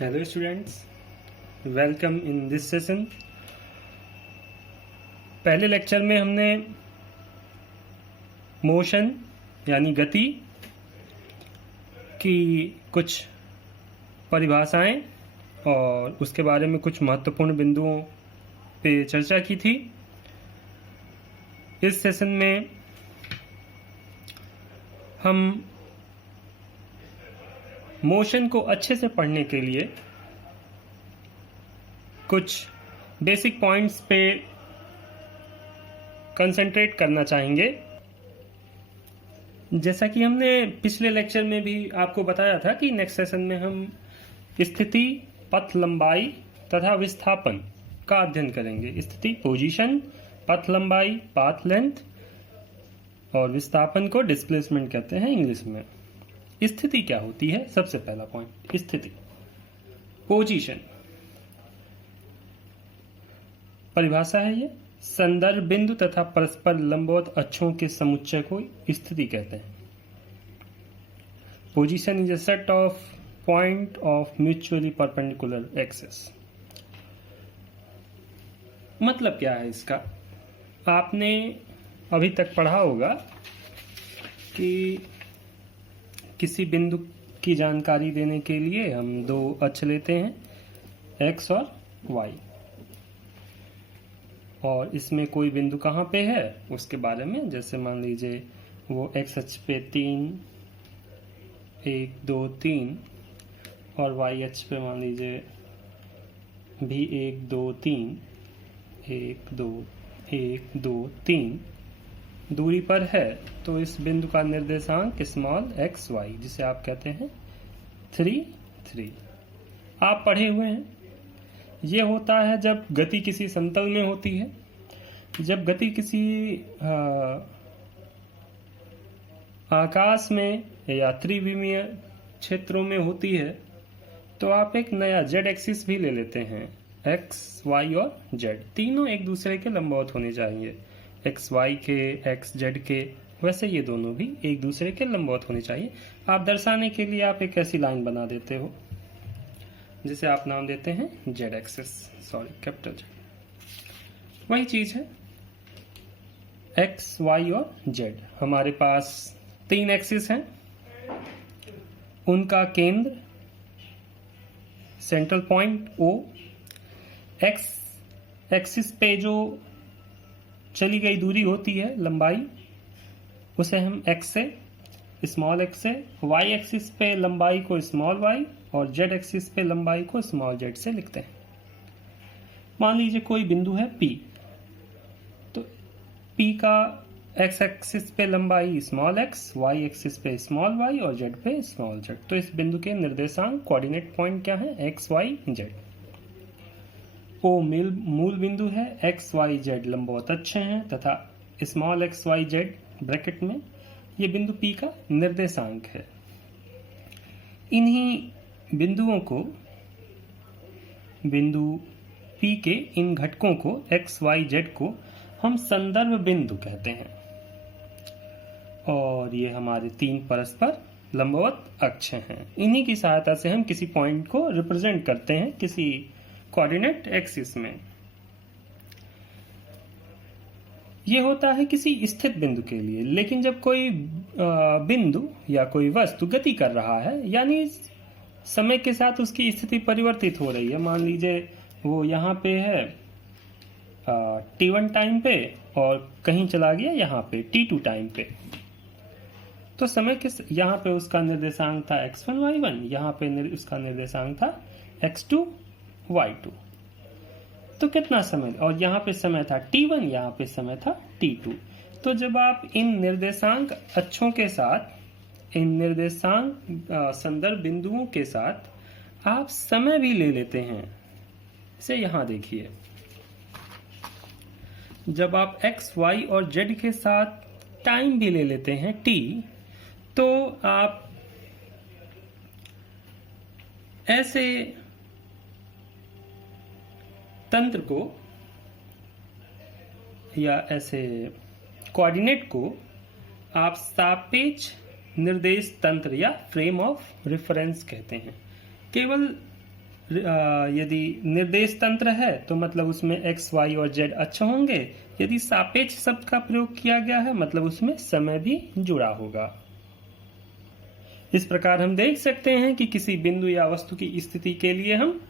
Hello students, welcome in this session. पहले lecture में हमने मोशन यानी गति की कुछ परिभाषाएं और उसके बारे में कुछ महत्वपूर्ण बिंदुओं पे चर्चा की थी। इस सेशन में हम मोशन को अच्छे से पढ़ने के लिए कुछ बेसिक पॉइंट्स पे कंसंट्रेट करना चाहेंगे। जैसा कि हमने पिछले लेक्चर में भी आपको बताया था कि नेक्स्ट सेशन में हम स्थिति, पथ लंबाई तथा विस्थापन का अध्ययन करेंगे। स्थिति पोजीशन, पथ लंबाई पाथ लेंथ और विस्थापन को डिस्प्लेसमेंट कहते हैं इंग्लिश में। स्थिति क्या होती है? सबसे पहला पॉइंट स्थिति। पोजीशन परिभाषा है ये संदर्भ बिंदु तथा परस्पर लंबवत अक्षों के समुच्चय को स्थिति कहते हैं। Position is a set of point of mutually perpendicular axis. मतलब क्या है इसका? आपने अभी तक पढ़ा होगा कि किसी बिंदु की जानकारी देने के लिए हम दो अक्ष लेते हैं, एक्स और वाई, और इसमें कोई बिंदु कहाँ पे है उसके बारे में, जैसे मान लीजिए वो एक्स अक्ष पे 3, 1, 2, 3 और वाई अक्ष पे मान लीजिए भी 1, 2, 3, 1, 2, 1, 2, 3 दूरी पर है, तो इस बिंदु का निर्देशांक स्मॉल एक्स वाई, जिसे आप कहते हैं 3, 3 आप पढ़े हुए हैं। ये होता है जब गति किसी समतल में होती है। जब गति किसी आकाश में या त्रिविमीय क्षेत्रों में होती है तो आप एक नया जेड एक्सिस भी ले लेते हैं। एक्स, वाई और जेड तीनों एक दूसरे के लंबवत होने चाहिए। एक्स वाई के, एक्स जेड के, वैसे ये दोनों भी एक दूसरे के लंबवत होने चाहिए। आप दर्शाने के लिए आप एक ऐसी लाइन बना देते हो जिसे आप नाम देते हैं Z axis, sorry capital Z. वही चीज है एक्स, वाई और जेड। हमारे पास 3 एक्सिस हैं, उनका केंद्र central point O, x axis पे जो चली गई दूरी होती है लंबाई, उसे हम एक्स से, स्मॉल एक्स से, वाई एक्सिस पे लंबाई को स्मॉल वाई और जेड एक्सिस पे लंबाई को स्मॉल जेड से लिखते हैं। मान लीजिए कोई बिंदु है P, तो P का एक्स एक्सिस पे लंबाई स्मॉल एक्स, वाई एक्सिस पे स्मॉल वाई और जेड पे स्मॉल जेड। तो इस बिंदु के निर्देशांक कोऑर्डिनेट पॉइंट क्या है? X, y, Z. O मूल बिंदु है, एक्स वाई जेड लंबवत अक्ष हैं तथा small x y z bracket में ये बिंदु P का निर्देशांक है। इन्हीं बिंदुओं को, बिंदु P के इन घटकों को एक्स वाई जेड को हम संदर्भ बिंदु कहते हैं और ये हमारे 3 परस्पर लंबवत अक्ष हैं। इन्हीं की सहायता से हम किसी पॉइंट को रिप्रेजेंट करते हैं किसी कोऑर्डिनेट एक्सिस में। ये होता है किसी स्थित बिंदु के लिए। लेकिन जब कोई बिंदु या कोई वस्तु गति कर रहा है, यानी समय के साथ उसकी स्थिति परिवर्तित हो रही है, मान लीजिए वो यहाँ पे है t1 टाइम पे और कहीं चला गया यहाँ पे t2 टाइम पे, तो समय के यहाँ पे उसका निर्देशांक था x1 y1, यहाँ पे उसका निर्देशांक था x2 y2। तो कितना समय, और यहाँ पे समय था t1, यहाँ पे समय था t2। तो जब आप इन निर्देशांक अक्षों के साथ, इन निर्देशांक संदर्भ बिंदुओं के साथ आप समय भी ले लेते हैं। इसे यहाँ देखिए, जब आप x, y और z के साथ टाइम भी ले लेते हैं t, तो आप ऐसे तंत्र को या ऐसे कोऑर्डिनेट को आप सापेक्ष निर्देश तंत्र या फ्रेम ऑफ रेफरेंस कहते हैं। केवल यदि निर्देश तंत्र है तो मतलब उसमें x, y और z अक्ष होंगे। यदि सापेक्ष शब्द का प्रयोग किया गया है मतलब उसमें समय भी जुड़ा होगा। इस प्रकार हम देख सकते हैं कि किसी बिंदु या वस्तु की स्थिति के लिए हम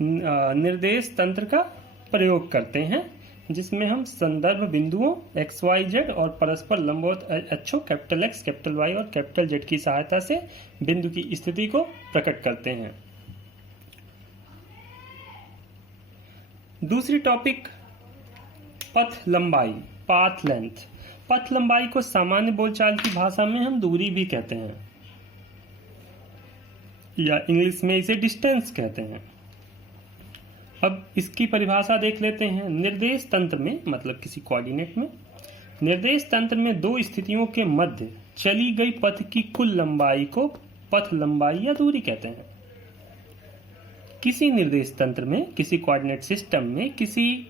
निर्देश तंत्र का प्रयोग करते हैं, जिसमें हम संदर्भ बिंदुओं x, y, z और परस्पर लंबवत अक्षों कैपिटल X, कैपिटल Y और कैपिटल Z की सहायता से बिंदु की स्थिति को प्रकट करते हैं। दूसरी टॉपिक पथ लंबाई, पाथ लेंथ। पथ लंबाई को सामान्य बोलचाल की भाषा में हम दूरी भी कहते हैं या इंग्लिश में इसे डिस्टेंस कहते हैं। अब इसकी परिभाषा देख लेते हैं। निर्देश तंत्र में मतलब किसी कोऑर्डिनेट में, निर्देश तंत्र में दो स्थितियों के मध्य चली गई पथ की कुल लंबाई को पथ लंबाई या दूरी कहते हैं। किसी निर्देश तंत्र में, किसी कोऑर्डिनेट सिस्टम में किसी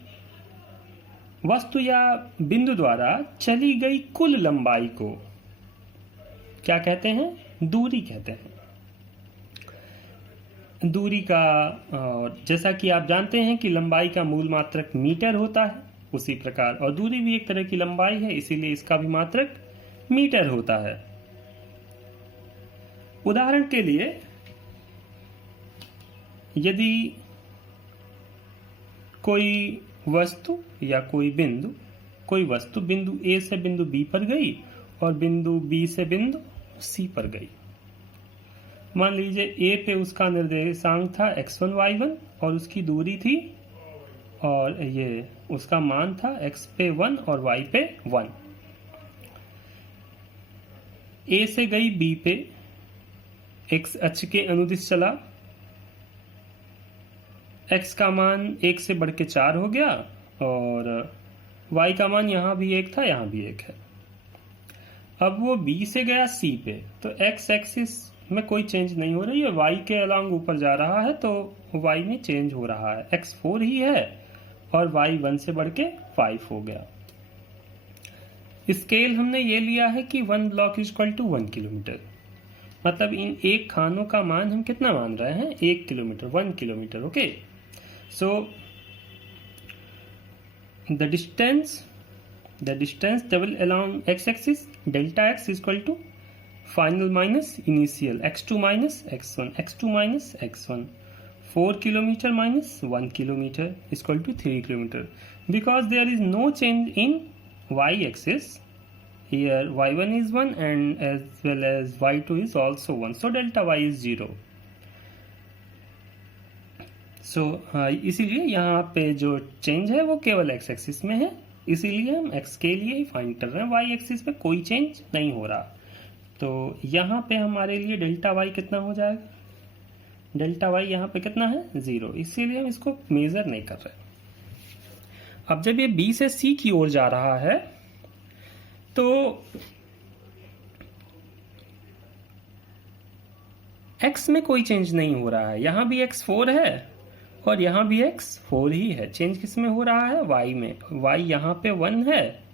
वस्तु या बिंदु द्वारा चली गई कुल लंबाई को क्या कहते हैं? दूरी कहते हैं। दूरी का, जैसा कि आप जानते हैं कि लंबाई का मूल मात्रक मीटर होता है, उसी प्रकार और दूरी भी एक तरह की लंबाई है, इसीलिए इसका भी मात्रक मीटर होता है। उदाहरण के लिए यदि कोई वस्तु या कोई वस्तु बिंदु A से बिंदु B पर गई और बिंदु B से बिंदु C पर गई। मान लीजिए A पे उसका निर्देशांक था x1 y1 और उसकी दूरी थी, और ये उसका मान था x पे 1 और y पे 1। A से गई B पे, x अक्ष के अनुदिश चला, x का मान 1 से बढ़ के 4 हो गया और y का मान यहां भी 1 था, यहां भी 1 है। अब वो B से गया C पे, तो x एक्सिस में कोई चेंज नहीं हो रही है, y के अलॉन्ग ऊपर जा रहा है तो y में चेंज हो रहा है, x 4 ही है और y 1 से बढ़ के 5 हो गया। स्केल हमने ये लिया है कि 1 block is equal to 1 kilometre, मतलब इन एक खानों का मान हम कितना मान रहे हैं? 1 kilometre, 1 kilometre. Okay, so the distance double along x-axis delta x is equal to final minus initial x2 minus x1, x2 minus x1, 4 kilometer minus 1 kilometer is equal to 3 kilometer. Because there is no change in y-axis, here y1 is 1 and as well as y2 is also 1, so delta y is 0. So इसीलिए यहाँ पे जो change है वो केवल x axis में है, इसीलिए हम x के लिए ही फाइंड कर रहे हैं, y एक्सिस में कोई चेंज नहीं हो रहा। तो यहाँ पे हमारे लिए डेल्टा y कितना हो जाएगा? डेल्टा y यहाँ पे कितना है? 0, इसीलिए हम इसको मेजर नहीं कर रहे। अब जब ये B से C की ओर जा रहा है तो x में कोई चेंज नहीं हो रहा है, यहाँ भी x 4 है और यहाँ भी x 4 ही है। चेंज किस में हो रहा है? y में। y यहाँ पे 1 है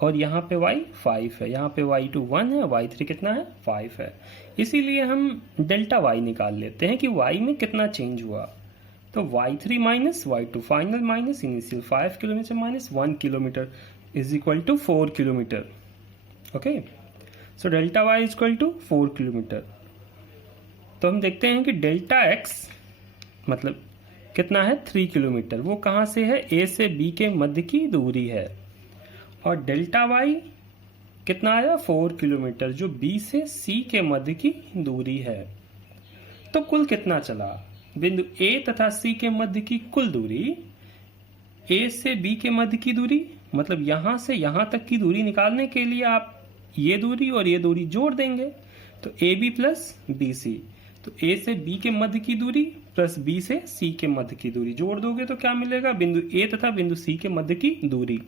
और यहाँ पे y 5 है, यहाँ पे y2 1 है, y3 कितना है? 5 है। इसीलिए हम डेल्टा y निकाल लेते हैं कि y में कितना चेंज हुआ। तो y3 minus y2 final minus initial 5 kilometre minus 1 kilometre is equal to 4 kilometre. Okay, so delta y is equal to 4 kilometre. तो हम देखते हैं कि डेल्टा x मतलब कितना है? 3 किलोमीटर। वो कहाँ से है? A से B के मध्य की दूरी है। और डेल्टा y कितना आया? 4 किलोमीटर, जो B से C के मध्य की दूरी है। तो कुल कितना चला? बिंदु A तथा C के मध्य की कुल दूरी, A से B के मध्य की दूरी, मतलब यहां से यहां तक की दूरी निकालने के लिए आप ये दूरी और ये दूरी जोड़ देंगे, तो AB प्लस BC। तो A से B के मध्य की दूरी प्लस B से C के मध्य की दूरी जोड़ दोगे तो क्या मिलेगा? बिंदु A तथा बिंदु C के मध्य की दूरी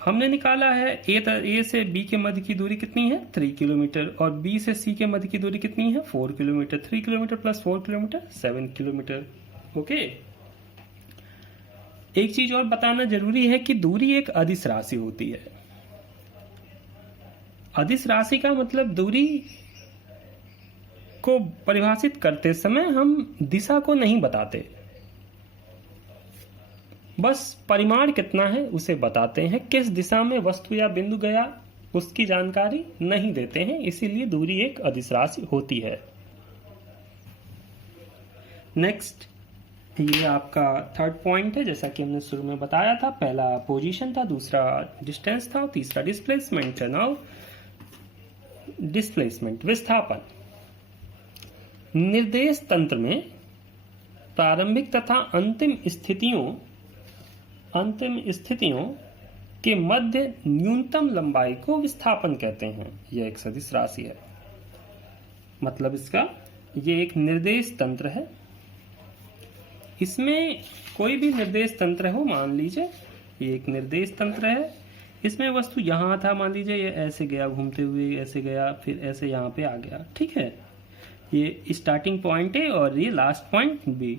हमने निकाला है। A से B के मध्य की दूरी कितनी है? 3 किलोमीटर और B से C के मध्य की दूरी कितनी है? 4 kilometre. 3 kilometre plus 4 kilometre 7 kilometre. Okay, एक चीज और बताना जरूरी है कि दूरी एक अदिश राशि होती है। अदिश राशि का मतलब दूरी को परिभाषित करते समय हम दिशा को नहीं बताते, बस परिमाण कितना है उसे बताते हैं। किस दिशा में वस्तु या बिंदु गया उसकी जानकारी नहीं देते हैं, इसीलिए दूरी एक अदिश राशि होती है। नेक्स्ट, ये आपका थर्ड पॉइंट है। जैसा कि हमने शुरू में बताया था, पहला पोजीशन था, दूसरा डिस्टेंस था, तीसरा डिस्प्लेसमेंट है। नाउ डिस्प्लेसमेंट, विस्थापन। निर्देश तंत्र में प्रारंभिक तथा अंतिम स्थितियों के मध्य न्यूनतम लंबाई को विस्थापन कहते हैं। यह एक सदिश राशि है, मतलब इसका ये एक निर्देश तंत्र है। इसमें कोई भी निर्देश तंत्र हो, मान लीजिए ये एक निर्देश तंत्र है, इसमें वस्तु यहाँ था, मान लीजिए ये ऐसे गया घूमते हुए, ऐसे गया, फिर ऐसे यहाँ पे आ गया, ठीक है। ये स्टार्टिंग पॉइंट है और ये लास्ट पॉइंट बी।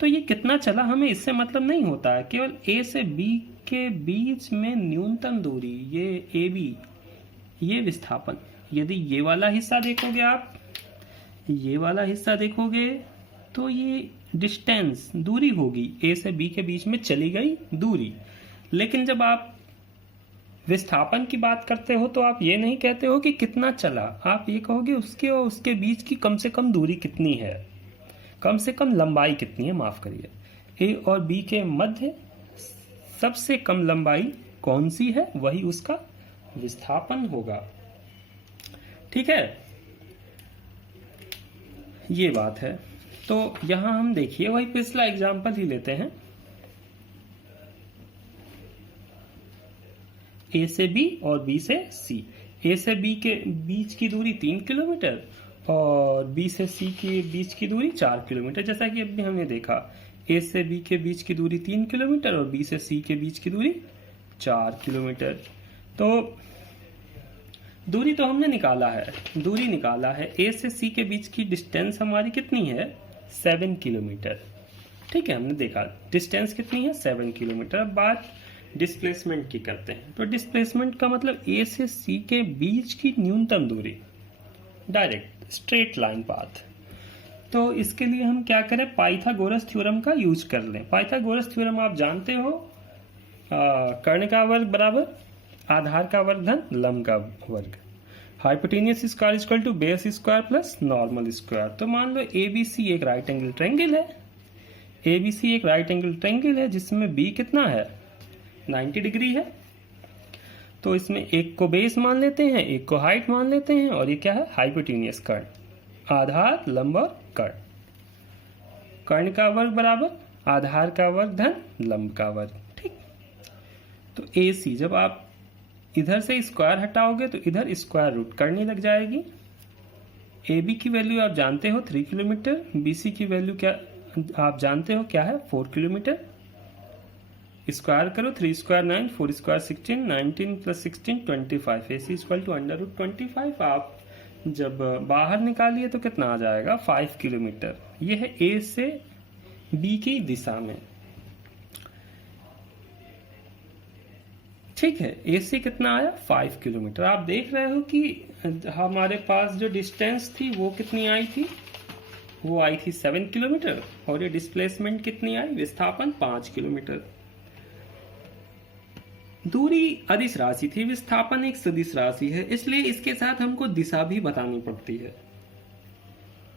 तो ये कितना चला हमें इससे मतलब नहीं होता है, केवल ए से बी के बीच में न्यूनतम दूरी, ये ए बी, ये विस्थापन। यदि ये वाला हिस्सा देखोगे आप, ये वाला हिस्सा देखोगे तो ये डिस्टेंस, दूरी होगी, ए से बी के बीच में चली गई दूरी। लेकिन जब आप विस्थापन की बात करते हो तो आप ये नहीं कहते हो कि कितना चला, आप ये कहोगे उसके और उसके बीच की कम से कम दूरी कितनी है, कम से कम लंबाई कितनी है, माफ करिए, ए और बी के मध्य सबसे कम लंबाई कौन सी है, वही उसका विस्थापन होगा, ठीक है। ये बात है। तो यहां हम देखिए वही पिछला एग्जाम्पल ही लेते हैं। ए से बी और बी से सी। ए से बी के बीच की दूरी 3 किलोमीटर और बी से सी के बीच की दूरी 4 किलोमीटर। जैसा कि अभी हमने देखा, ए से बी के बीच की दूरी 3 किलोमीटर और बी से सी के बीच की दूरी 4 किलोमीटर। तो दूरी तो हमने निकाला है, दूरी निकाला है। ए से सी के बीच की डिस्टेंस हमारी कितनी है, 7 किलोमीटर, ठीक है। हमने देखा डिस्टेंस कितनी है, 7 किलोमीटर। अब बात डिस्प्लेसमेंट की करते हैं। तो डिस्प्लेसमेंट का मतलब ए से सी के बीच की न्यूनतम दूरी, डायरेक्ट स्ट्रेट लाइन पाथ। तो इसके लिए हम क्या करें, पाइथागोरस थ्योरम का यूज कर लें। पाइथागोरस थ्योरम आप जानते हो, कर्ण का वर्ग बराबर आधार का वर्ग धन लंब का वर्ग, hypotenuse square equal to base square plus normal square. तो मान लो एबीसी एक राइट एंगल ट्रायंगल है, एबीसी एक राइट एंगल ट्रायंगल है जिसमें बी कितना है, 90 डिग्री है। तो इसमें एक को बेस मान लेते हैं, एक को हाइट मान लेते हैं, और ये क्या है, हाइपोटेनियस कर्ण, आधार लंब और कर्ण। कर्ण का वर्ग बराबर आधार का वर्ग धन लंब का वर्ग, ठीक। तो ए सी, जब आप इधर से स्क्वायर हटाओगे तो इधर स्क्वायर रूट करनी लग जाएगी। ए बी की वैल्यू आप जानते हो 3 किलोमीटर, बी सी की वैल्यू क्या आप जानते हो क्या है, 4 किलोमीटर। स्क्वायर करो, 3 square 9, 4 square 16, 19 plus 16 25, A C equal to under root 25। आप जब बाहर निकालिए तो कितना आ जाएगा, 5 किलोमीटर। यह है ए से बी की दिशा में, ठीक है। ए से कितना आया, 5 किलोमीटर। आप देख रहे हो कि हमारे पास जो डिस्टेंस थी वो कितनी आई थी, वो आई थी 7 किलोमीटर, और ये डिस्प्लेसमेंट कितनी आई, विस्थापन 5 किलोमीटर। दूरी अदिश राशि थी, विस्थापन एक सदिश राशि है, इसलिए इसके साथ हमको दिशा भी बतानी पड़ती है।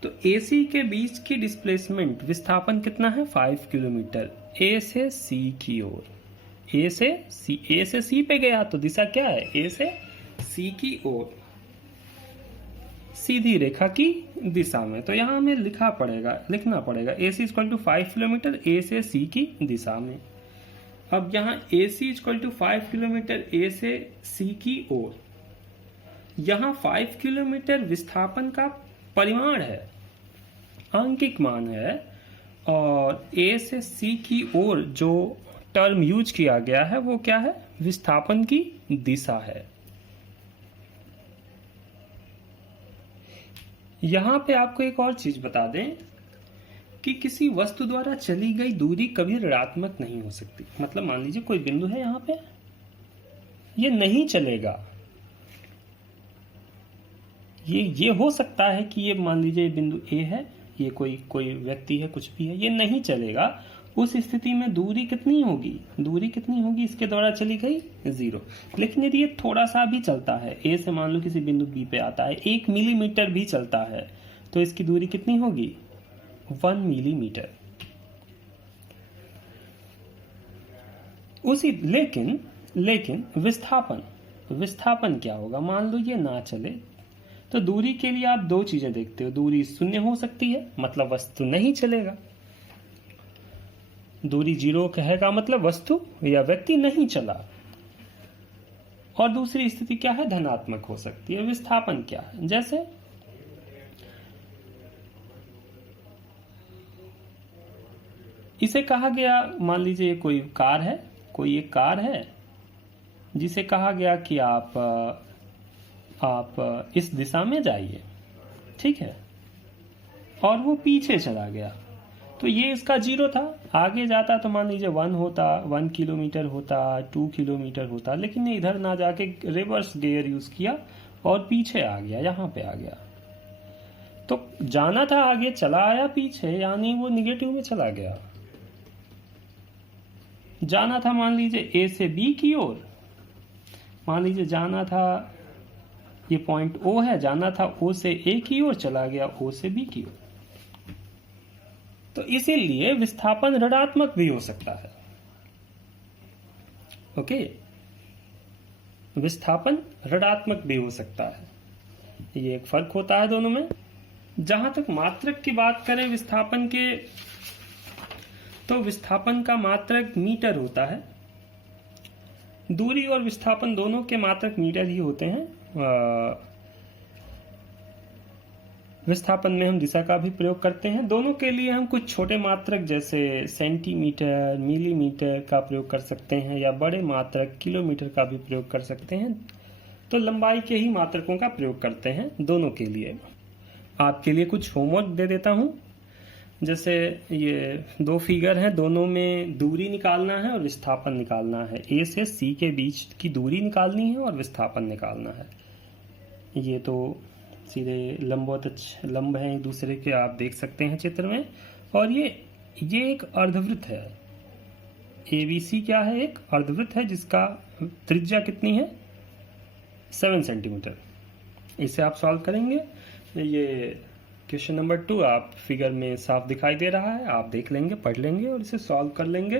तो AC के बीच की डिस्प्लेसमेंट विस्थापन कितना है, 5 किलोमीटर, A से C की ओर। A से C पे गया तो दिशा क्या है, A से C की ओर, सीधी रेखा की दिशा में। तो यहां हमें लिखना पड़ेगा AC equal to 5 kilometre A से C की दिशा में। अब यहाँ AC equal to 5 kilometre A से C की ओर, यहाँ 5 किलोमीटर विस्थापन का परिमाण है, आंकिक मान है, और A से C की ओर जो टर्म यूज किया गया है वो क्या है, विस्थापन की दिशा है। यहां पे आपको एक और चीज बता दें कि किसी वस्तु द्वारा चली गई दूरी कभी ऋणात्मक नहीं हो सकती। मतलब मान लीजिए कोई बिंदु है यहां पे, ये नहीं चलेगा, ये हो सकता है कि ये मान लीजिए बिंदु ए है, ये कोई व्यक्ति है, कुछ भी है, ये नहीं चलेगा। उस स्थिति में दूरी कितनी होगी इसके द्वारा चली गई 0। लेकिन यदि ये थोड़ा सा भी चलता है, ए से मान लो किसी बिंदु बी पे आता है, 1 मिलीमीटर भी चलता है, तो इसकी दूरी कितनी होगी 1 मिलीमीटर। लेकिन विस्थापन क्या होगा, मान लो ये ना चले, तो दूरी के लिए आप दो चीजें देखते हो। दूरी 0 हो सकती है, मतलब वस्तु नहीं चलेगा। दूरी 0 कहेगा मतलब वस्तु या व्यक्ति नहीं चला। और दूसरी स्थिति क्या है, धनात्मक हो सकती है। विस्थापन क्या है, जैसे इसे कहा गया, मान लीजिए कोई एक कार है जिसे कहा गया कि आप इस दिशा में जाइए, ठीक है, और वो पीछे चला गया, तो ये इसका 0 था। आगे जाता तो मान लीजिए 1 किलोमीटर होता, 2 किलोमीटर होता, लेकिन ये इधर ना जाके रिवर्स गियर यूज किया और पीछे आ गया, यहां पे आ गया। तो जाना था आगे, चला आया पीछे, यानी वो निगेटिव में चला गया। जाना था मान लीजिए ए से बी की ओर, मान लीजिए जाना था, ये पॉइंट ओ है, जाना था ओ से ए की ओर, चला गया ओ से बी की ओर। तो इसीलिए विस्थापन ऋणात्मक भी हो सकता है। ओके, विस्थापन ऋणात्मक भी हो सकता है, ये एक फर्क होता है दोनों में। जहां तक मात्रक की बात करें विस्थापन के, तो विस्थापन का मात्रक मीटर होता है। दूरी और विस्थापन दोनों के मात्रक मीटर ही होते हैं। विस्थापन में हम दिशा का भी प्रयोग करते हैं। दोनों के लिए हम कुछ छोटे मात्रक जैसे सेंटीमीटर, मिलीमीटर का प्रयोग कर सकते हैं, या बड़े मात्रक किलोमीटर का भी प्रयोग कर सकते हैं। तो लंबाई के ही मात्रकों का प्रयोग करते हैं दोनों के लिए। आपके लिए कुछ होमवर्क दे देता हूं। जैसे ये 2 फिगर हैं, दोनों में दूरी निकालना है और विस्थापन निकालना है। ए से सी के बीच की दूरी निकालनी है और विस्थापन निकालना है। ये तो सीधे लंब हैं एक दूसरे के, आप देख सकते हैं चित्र में। और ये एक अर्धवृत्त है। ABC क्या है, एक अर्धवृत्त है जिसका त्रिज्या कितनी है 7 सेंटीमीटर। इसे आप सॉल्व करेंगे। ये क्वेश्चन नंबर 2 आप फिगर में साफ दिखाई दे रहा है, आप देख लेंगे, पढ़ लेंगे और इसे सॉल्व कर लेंगे।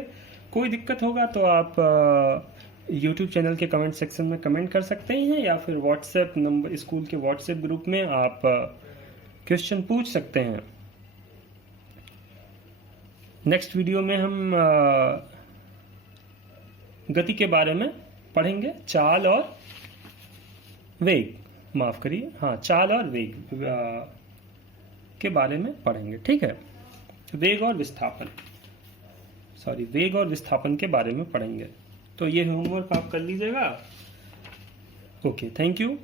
कोई दिक्कत होगा तो आप YouTube चैनल के कमेंट सेक्शन में कमेंट कर सकते हैं, या फिर व्हाट्सएप नंबर, स्कूल के व्हाट्सएप ग्रुप में आप क्वेश्चन पूछ सकते हैं। नेक्स्ट वीडियो में हम गति के बारे में पढ़ेंगे, चाल और वेग, माफ करिए, हाँ, चाल और वेग के बारे में पढ़ेंगे, ठीक है। वेग और विस्थापन के बारे में पढ़ेंगे। तो ये होमवर्क आप कर लीजिएगा। Okay, thank you.